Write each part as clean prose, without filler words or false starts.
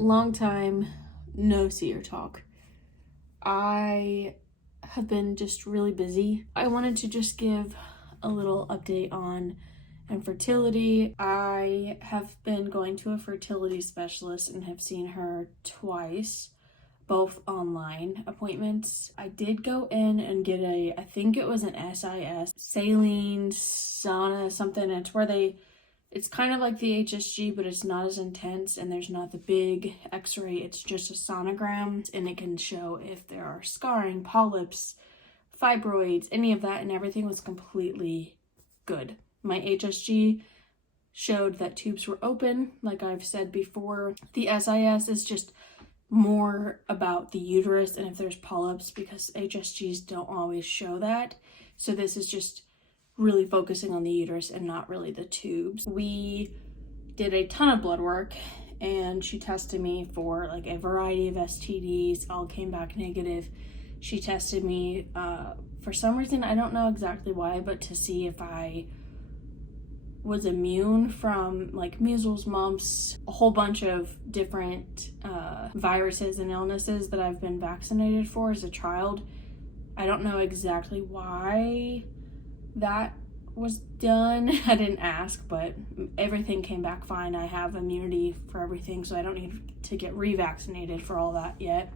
long time no see or talk. I have been just really busy. I wanted to just give a little update on infertility. I have been going to a fertility specialist and have seen her twice, both online appointments. I did go in and get I think it was an SIS, saline sauna something. It's kind of like the HSG, but it's not as intense, and there's not the big x-ray. It's just a sonogram, and it can show if there are scarring, polyps, fibroids, any of that, and everything was completely good. My HSG showed that tubes were open, like I've said before. The SIS is just more about the uterus and if there's polyps, because HSGs don't always show that. So this is just really focusing on the uterus and not really the tubes. We did a ton of blood work, and she tested me for like a variety of STDs, all came back negative. She tested me for some reason, I don't know exactly why, but to see if I was immune from like measles, mumps, a whole bunch of different viruses and illnesses that I've been vaccinated for as a child. I don't know exactly why that was done. I didn't ask, but everything came back fine. I have immunity for everything, so I don't need to get revaccinated for all that yet.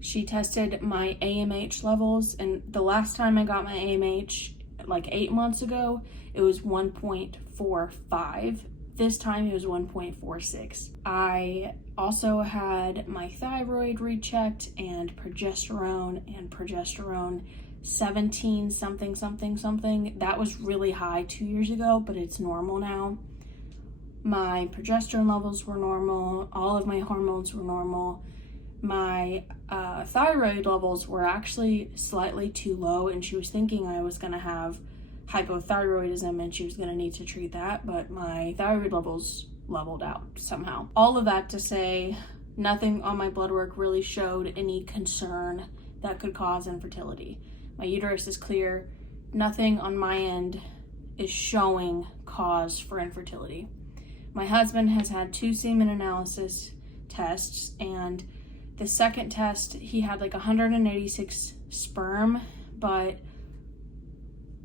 She tested my AMH levels, and the last time I got my AMH, like 8 months ago, it was 1.45. This time it was 1.46. I also had my thyroid rechecked and progesterone 17 something. That was really high 2 years ago, but it's normal now. My progesterone levels were normal. All of my hormones were normal. My thyroid levels were actually slightly too low, and she was thinking I was going to have hypothyroidism and she was going to need to treat that, but my thyroid levels leveled out somehow. All of that to say, nothing on my blood work really showed any concern that could cause infertility. My uterus is clear. Nothing on my end is showing cause for infertility. My husband has had 2 semen analysis tests, and the second test, he had like 186 sperm, but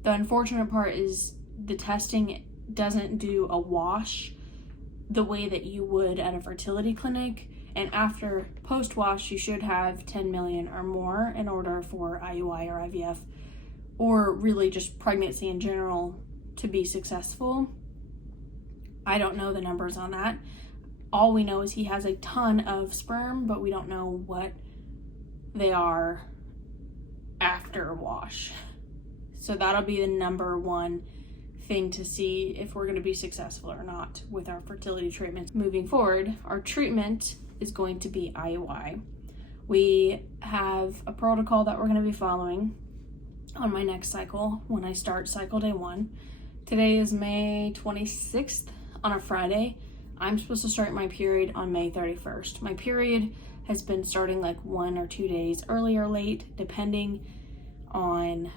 the unfortunate part is the testing doesn't do a wash the way that you would at a fertility clinic. And after post-wash, you should have 10 million or more in order for IUI or IVF, or really just pregnancy in general, to be successful. I don't know the numbers on that. All we know is he has a ton of sperm, but we don't know what they are after wash. So that'll be the number one thing to see if we're going to be successful or not with our fertility treatments moving forward. Our treatment is going to be IUI. We have a protocol that we're going to be following on my next cycle when I start cycle day 1. Today is May 26th on a Friday. I'm supposed to start my period on May 31st. My period has been starting like 1 or 2 days early or late, depending on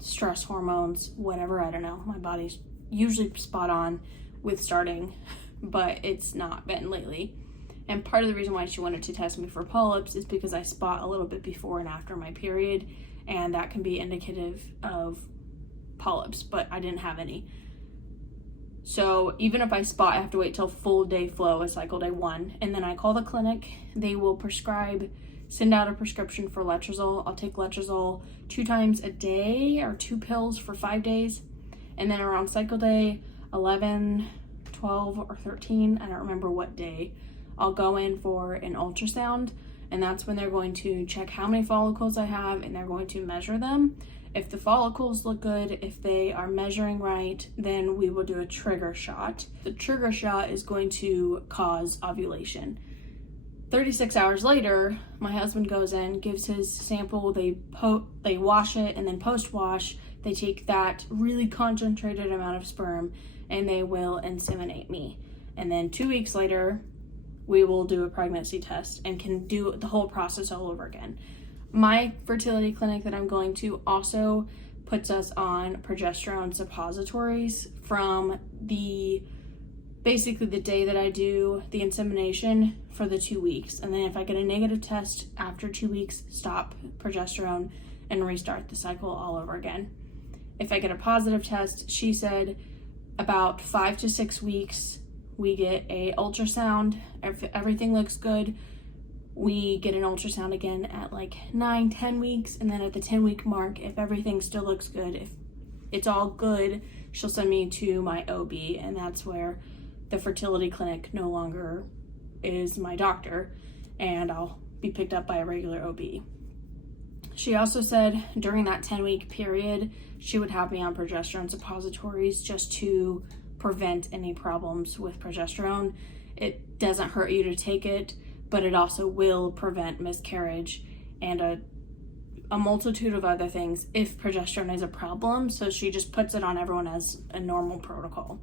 stress hormones, whatever, I don't know. My body's usually spot on with starting, but it's not been lately. And part of the reason why she wanted to test me for polyps is because I spot a little bit before and after my period, and that can be indicative of polyps, but I didn't have any. So even if I spot, I have to wait till full day flow as cycle day 1, and then I call the clinic. They will send out a prescription for letrozole. I'll take letrozole 2 times a day, or 2 pills for 5 days, and then around cycle day 11, 12, or 13, I don't remember what day, I'll go in for an ultrasound, and that's when they're going to check how many follicles I have, and they're going to measure them. If the follicles look good, if they are measuring right, then we will do a trigger shot. The trigger shot is going to cause ovulation. 36 hours later, my husband goes in, gives his sample, they wash it, and then post-wash, they take that really concentrated amount of sperm and they will inseminate me. And then 2 weeks later, we will do a pregnancy test and can do the whole process all over again. My fertility clinic that I'm going to also puts us on progesterone suppositories from the basically the day that I do the insemination for the 2 weeks. And then if I get a negative test after 2 weeks, stop progesterone and restart the cycle all over again. If I get a positive test, she said about 5 to 6 weeks, we get a ultrasound. If everything looks good, we get an ultrasound again at like 9-10 weeks. And then at the 10-week mark, if everything still looks good, if it's all good, she'll send me to my OB. And that's where the Fertility Clinic no longer is my doctor, and I'll be picked up by a regular OB. She also said during that 10-week period, she would have me on progesterone suppositories just to prevent any problems with progesterone. It doesn't hurt you to take it, but it also will prevent miscarriage and a multitude of other things if progesterone is a problem. So she just puts it on everyone as a normal protocol.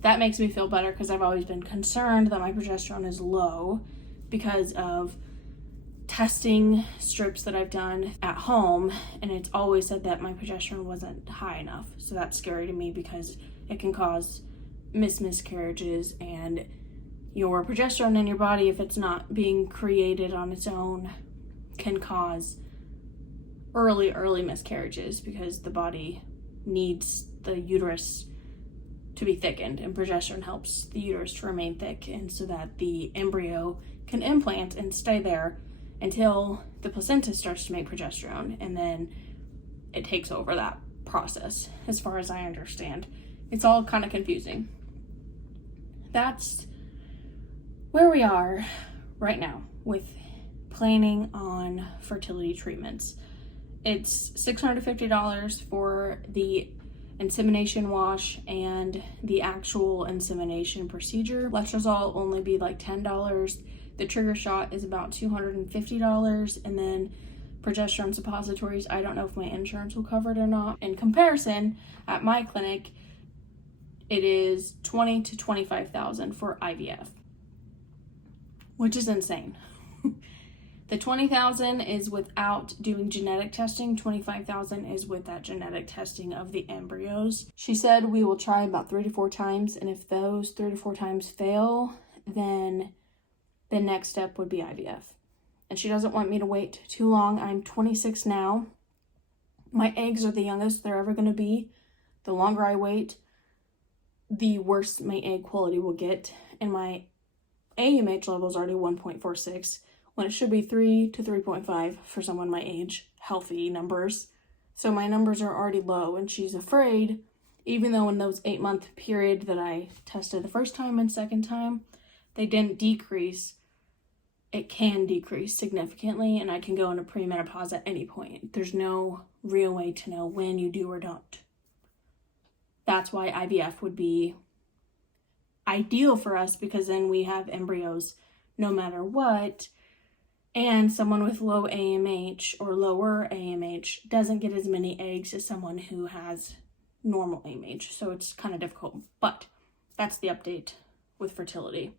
That makes me feel better because I've always been concerned that my progesterone is low because of testing strips that I've done at home, and it's always said that my progesterone wasn't high enough. So that's scary to me because it can cause miscarriages, and your progesterone in your body, if it's not being created on its own, can cause early miscarriages because the body needs the uterus to be thickened, and progesterone helps the uterus to remain thick, and so that the embryo can implant and stay there until the placenta starts to make progesterone, and then it takes over that process, as far as I understand. It's all kind of confusing. That's where we are right now with planning on fertility treatments. It's $650 for the insemination wash and the actual insemination procedure. Letrozole will only be like $10. The trigger shot is about $250, and then progesterone suppositories, I don't know if my insurance will cover it or not. In comparison, at my clinic, it is $20,000 to $25,000 for IVF, which is insane. The $20,000 is without doing genetic testing. $25,000 is with that genetic testing of the embryos. She said we will try about 3 to 4 times, and if those 3 to 4 times fail, then the next step would be IVF. And she doesn't want me to wait too long. I'm 26 now. My eggs are the youngest they're ever going to be. The longer I wait, the worse my egg quality will get. And my AMH level is already 1.46. when it should be 3 to 3.5 for someone my age, healthy numbers. So my numbers are already low, and she's afraid, even though in those 8-month period that I tested the first time and second time, they didn't decrease, it can decrease significantly, and I can go into premenopause at any point. There's no real way to know when you do or don't. That's why IVF would be ideal for us, because then we have embryos no matter what. And someone with low AMH or lower AMH doesn't get as many eggs as someone who has normal AMH. So it's kind of difficult. But that's the update with fertility.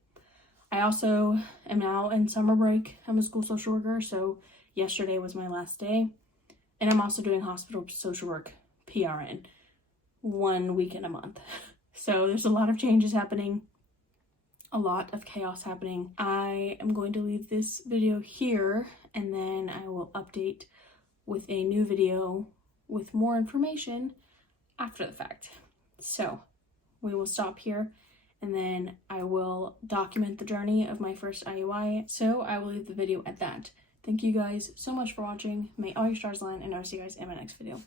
I also am now in summer break. I'm a school social worker. So yesterday was my last day. And I'm also doing hospital social work PRN 1 weekend a month. So there's a lot of changes happening. A lot of chaos happening. I am going to leave this video here, and then I will update with a new video with more information after the fact. So we will stop here, and then I will document the journey of my first IUI. So I will leave the video at that. Thank you guys so much for watching. May all your stars align, and I'll see you guys in my next video.